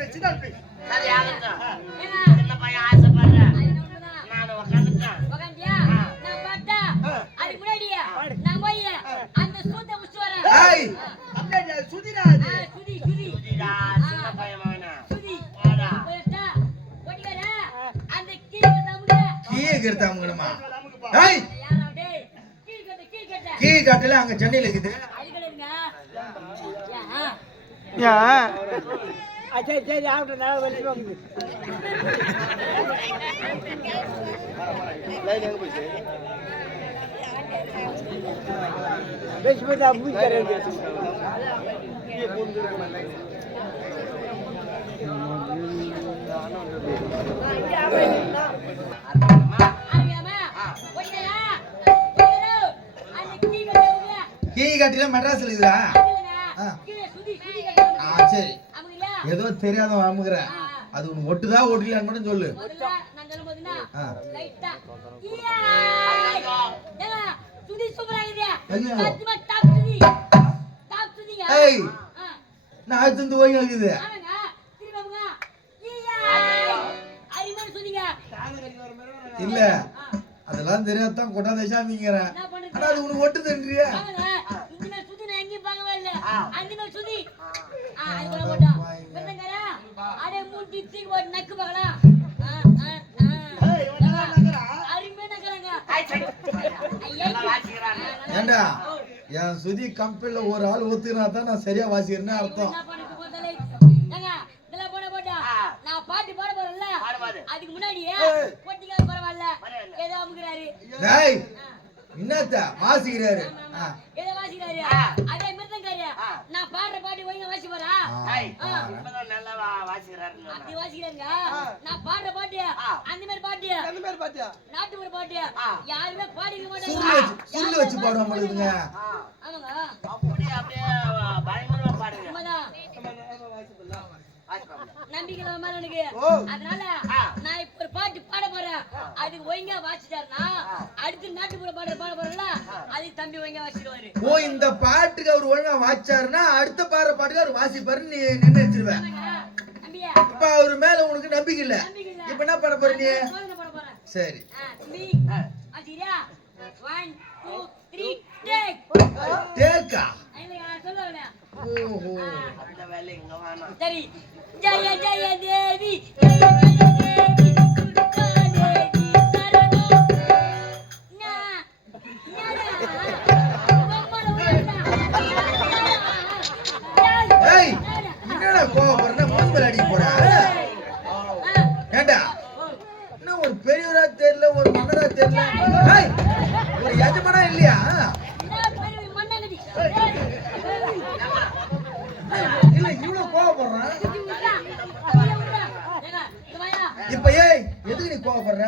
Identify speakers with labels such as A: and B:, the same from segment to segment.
A: பேச்சு தான் பேச்சு
B: சரி ஆகட்டும்
C: ஏங்க,
B: பையன் ஆசைப்படுறேன் நான்
C: உக்காந்தியா? நான் பார்த்தா, முன்னாடி நான் போய் அந்த வரேன்.
A: ஏய் அப்படியே சுதிடா அது
C: சுதி, சுதி,
B: சின்ன பையன்
C: சுதி.
B: வாடா
C: போயிட்டா, அந்த
D: ஏய்
C: கீழ்
D: அங்க சென்னையில இருக்குது
C: கிடையாதுங்க. ஏன்? அறியாம, ஓடிக்காரா, ஓடிக்காரா, அந்த கீழ் கட்டு தமுக.
D: கீ காட்டில மெட்ராஸ்ல இருக்குதா ஆ. சரி? ஏதோ தெரியாத அமுகுற அது உனக்கு ஒட்டுதா ஒட்டலையான்னு கூட சொல்லு.
C: முதல்ல நான்
D: வந்து ஓய்
C: சுதிங்க.
D: இல்ல. அதெல்லாம் தெரியாதான் கொண்டாந்த சாமிங்கிறேன்? ஆனா அது உனக்கு ஒட்டுதுன்றியா
C: ஆமாங்க. இந்த மாதிரி சுதி தூக்கி போட்டு நக்கு பார்க்கலாம்.
D: ஏண்டா? என் சுதி கம்பெனில ஒரு ஆள் ஒத்துக்கினா தான் நான் சரியா வாசிக்கிறேன்னு அர்த்தம்.
C: நான் பாட்டு பாட போறேன்ல, அதுக்கு முன்னாடி
A: ஏய்.
C: போட்டிக்காவது பரவாயில்ல. ஏதோ அமுக்குறாரு.
D: என்னத்த? வாசிக்கிறாரு.
C: ஏதோ வாசிக்கிறாரு. அதே. நான் பாடுற பாட்டு ஒழுங்கா வாசி போறா.
D: ஆ,
B: ஐய்,
C: ஆ.
B: இப்பதான் நல்லா வா- வாசிக்கிறாருன்னு
C: அப்படி. வாசிக்கிறாங்க. நான் பாடுற பாட்டு. அந்த மாதிரி பாட்டு,
A: அந்த மாதிரி பாத்தியா
C: நாட்டுப்புற பாட்டு. யாருமே பாடிக்க மாட்டாங்க.
D: சுருள் வச்சு பாடுவாங்க பொழுதுங்க
C: ஆமாங்க.
B: அப்படியே அப்படியே பயங்கரமா பாடுங்க.
C: நம்பிக்கை மேல எனக்கு. அதனால
B: ஆ.
C: நான் இப்ப ஒரு பாட்டு பாட போறேன் அதுக்கு வாசிட்டாருன்னா அடுத்து நாட்டுப்புற பாடுற பாட போறேன்ல அதுக்கு தம்பி ஒழுங்கா வாசிடுவாரு
D: ஓ இந்த பாட்டுக்கு அவர் ஒழுங்கா வாச்சாருன்னா அடுத்த பாடுற பாட்டுக்கு அவர் வாசிப்பாருன்னு நீ
C: ஆமாங்க. தம்பியா.
D: இப்ப அவர் மேல உனக்கு நம்பிக்கை இல்ல. இப்ப என்ன பண்ண போற நீ? சரி. தேக்கா ஓஹோ.
B: அந்த வேலை இங்க வேணாம்.
C: சரி. ஜெய ஜெய தேவி ஜெய ஜெய தேவி.
D: இல்லையா இல்ல இவ்வளவு கோவப்படுறான். இப்ப ஏய் எதுக்கு நீ கோவப்படுற?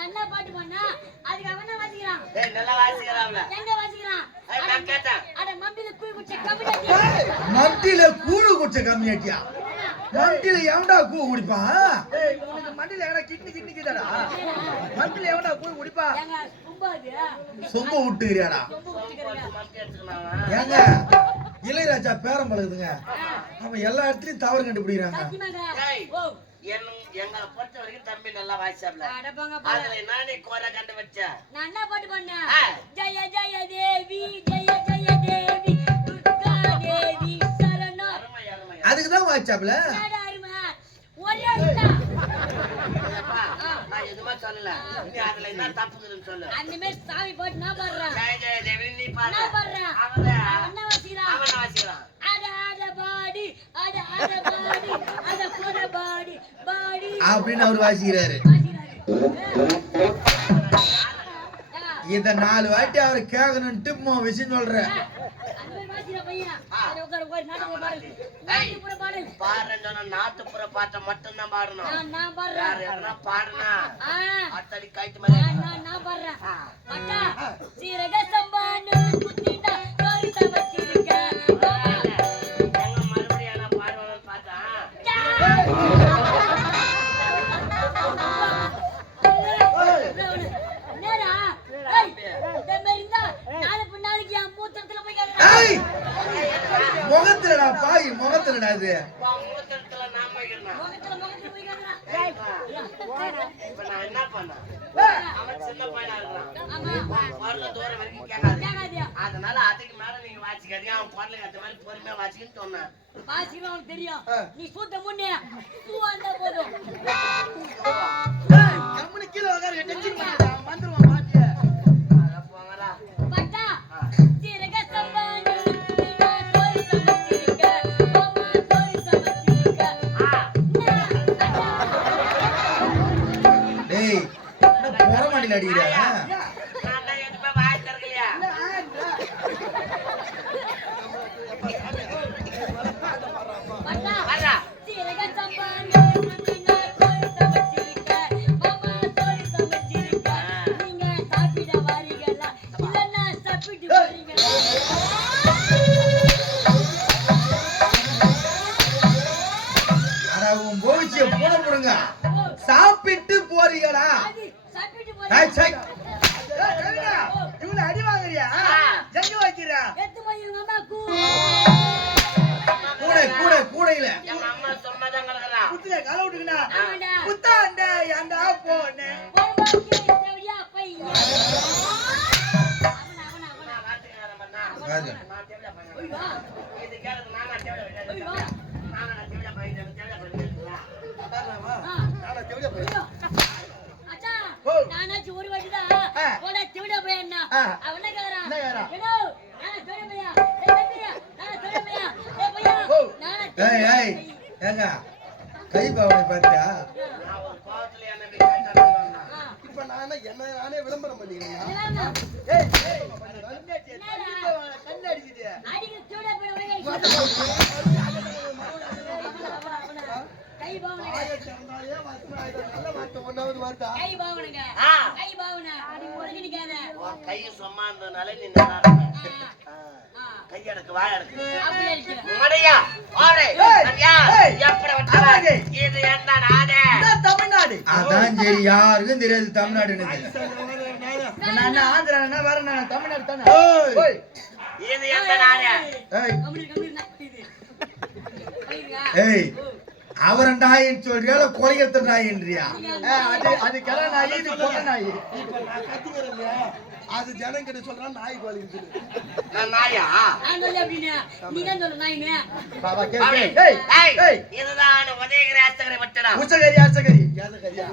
C: என்ன பாட்டு பண்ணா அதுக்கு அவன் வாசிக்கிறான்
B: ஏய் நல்லா வாசிக்கிறாப்ல
C: எங்க வாசிக்கிறான்
B: ஏய், நான் கேட்டேன்.
C: அட மம்பில குய் குச்ச
D: கம்மியாட்டியா? மட்டில எவன்டா கூ குடிப்பான்?
A: மண்டில எவனா கிட்னி கிட்னி கிட்டாடா மண்டில எவனா போய் குடிப்பா?
C: ஏங்க ரொம்ப அது.
D: சொம்ப விட்டுக்கிறியாடா ஏங்க இளையராஜா பேரம் பழகுதுங்க. அவன் எல்லா இடத்துலயும் தவறு கண்டுபிடிக்கிறாங்க.
B: எங்களை பொறுத்த வரைக்கும் தம்பி நல்லா வாசிச்சாப்ல அதுல என்ன நீ குறை கண்டு வச்ச
C: நான் என்ன பாட்டு பண்ணேன்?
B: ஆ.
C: ஜெய ஜெய தேவி ஜெய ஜெய தேவி.
D: அதுக்கு தான்
C: பாடி.
D: அப்படின்னு அவர் வாசிக்கிறாரு. இத நாலு வாட்டி அவர் கேட்கணும்ட்டு விஷயம் சொல்றேன்.
B: நாட்டுப்புற பாட்டை மட்டும்தான் பாடணும். வேற எதனா பாடுனா அத்தடி காய்ச்சி மாதிரி என்ன பண்ணேன் அவன் சின்ன பையனா தூரம் வரைக்கும் கேட்காது அதனால அதுக்கு மேல நீங்க வாசிக்காதீங்க அவன் ஏத்த மாதிரி பொறுமையா வாசிக்கன்னு சொன்னேன்
C: வாசிக்கலாம் உனக்கு தெரியும் நீ சூத்த முன்னே போதும்
A: கம்முனு கீழே உட்காரு,
D: உன் போவிச்சிய போட போடுங்க. சாப்பிட்டு போறீங்களா
A: இவனை அடி வாங்குறியா? எங்க வைக்கிற?
D: கூடை கூடை கூடையில.
A: குத்தில காலை விட்டுக்கினா?
C: ஆமாடா.
A: குத்தாண்ட, ஏன்டா போனே?
B: இது கேளுங்க, நானா
C: வா.
B: நானா தேவடா
A: போய்.
C: நானாச்சும் ஒரு பையன்
A: ஆ.
C: அவன கேக்குறான்?
A: என்ன
C: நானா பையா
D: ஏய் ஏய். ஏங்க கை பாவனை பார்த்தியா
B: என்னை போய்.
A: இப்ப நானே என்ன நானே விளம்பரம் பண்ணிக்கிறேன் கண்ணு அடிக்குது
C: அடிக்கிற தேவடியா பையன் ஒரே கை கை பாவனை
A: நல்ல வார்த்தை ஒன்னாவது வார்த்தை
C: கை பாவனைங்க. கை பாவனை. உனக்கு நிக்காத.
B: உன் கை சும்மா இருந்ததுனால நீ நல்லா இருக்க. கை எடுக்கு, வாய்
C: இருக்கிற
B: மடையா.
A: ஏய்,
B: சரியா? எப்படி?
A: ஆமாடி.
B: இது எந்த நாடு?
A: தமிழ்நாடு.
D: அதான் சரி யாருக்கும் தெரியாது தமிழ்நாடு
A: நான் என்ன ஆந்திரா என்ன வேற நான் தமிழ்நாடு தானே?
B: இது எந்த நாடு?
D: ஏய். ஏய். அவர நாயின்னு சொல்றியா இல்ல கொலைகத்த நாயின்றியா
A: அது அது கிள நாய் இது பொண்ணு நாய்.
E: இப்ப நான் கத்துக்கிறேன் இல்லையா? அது ஜனங்கிட்ட சொல்றான் நாய் கோழின்னு சொல்லி
B: நான் நாயா?
C: நான் சொல்லு அப்படின்னு நீ தான் சொல்லு நாயினு
A: பாபா. கேளு. ஏய்
B: ஏய், இதுதான் உதயகிரி.
A: உச்சகரி
E: யாதகரியா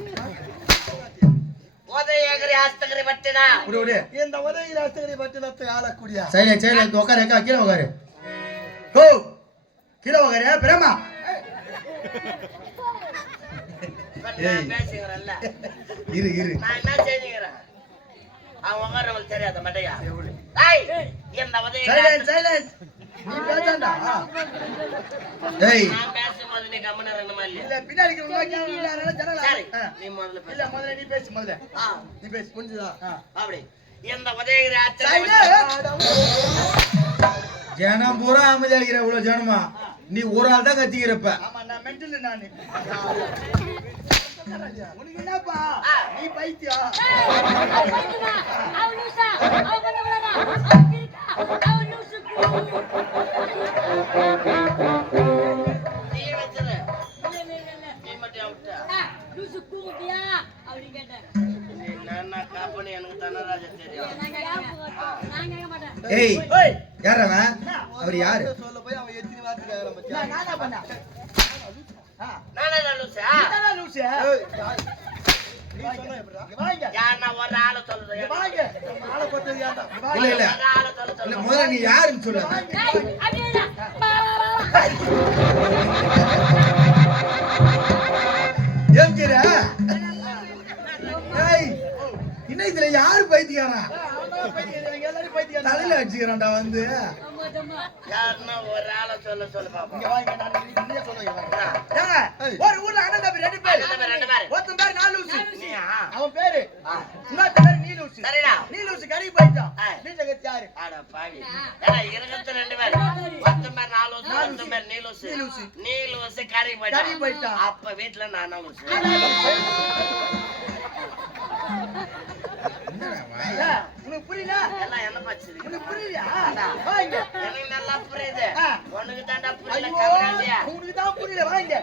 E: இந்த பட்டினத்தை ஆளக்கூடிய
D: உட்காரு கீழே உட்காரு ஓ கீழே உட்காரு பிரேமா இரு இரு
B: நான் என்ன செய்துக்கிறேன்? அவன் உட்கார்றவங்களுக்கு தெரியாத மட்டையா? ஏய், இந்த உதயகிரி
A: சைலன்ஸ் சைலன்ஸ் நீ பேசாண்டா
D: ஏய்
B: நான் பேசும்போது நீ கம்முனு இருக்கணுமா இல்லையா?
A: இல்ல பின்னாடி இருக்கிறவங்க கேட்கணும் இல்ல அதனால ஜனல
B: சரி,
A: ஆ.
B: நீ முதல்ல
A: இல்ல
B: பேசு.
A: முதல்ல நீ பேசு முதல்ல
B: ஆ,
A: நீ பேசு புரிஞ்சுதா ஆ.
B: அப்படி.
A: சைலன்ஸ்
B: பட்டினம்.
D: ஜனம் பூரா அமைதியா இருக்கிற இவ்வளவு ஜனமா நீ ஒரு ஆள் தான் கத்திக்கிறப்ப.
A: ஆமா நான் மென்டல் நானு. உனக்கு என்னப்பா. நீ பைத்தியம்.
B: நீ மட்டும் விட்ட.
C: ஆ,
D: ஏய் யார் அவன் அவர் யாரு
E: சொல்ல போய் அவன் எத்தனை வார்த்தை கேட்கறான்
A: நான் பண்ணா
B: நானே லூசா
A: லூசு
E: யார்? நீ சொன்ன
D: யாரு பைத்தியாரா தலையில அடிச்சுக்கிறான்டா வந்து.
B: யாருன்னா ஒரு ஆளை சொல்ல சொல்லு
A: இங்க
B: பாப்போம்
A: வாங்க நான் நீங்க சொல்லுங்க வாங்க
B: ஆ,
A: ஏங்க ஒரு ஊர்ல அண்ணன் தம்பி ரெண்டு பேர். ஒருத்தன் பேர் நாலூசி
B: நீயா?
A: அவன் பேரு இன்னொருத்த பேரு நீலூசி
B: சரிடா
A: நீலூசி கடைக்கு போயிட்டான். நீ ஜெகத் யாரு
B: அட பாவி. ஏடா, இருக்கிறது ரெண்டு பேர். ஒருத்தன் பேர் நாலு ஊசு, ஒருத்தன் பேர் நீலூசு.
A: நீலூசு.
B: நீலூசு கறி
A: கறி
B: போயிட்டான்.
A: போயிட்டான்.
B: அப்ப வீட்டுல நானா ஊசு.
A: உனக்கு புரியல
B: எல்லாம் என்ன பச்சுது?
A: உனக்கு புரியலையா
B: எனக்கு நல்லா புரியுது. உனக்கு தாண்டா புரியல
A: உனக்கு தான் புரியல வாங்க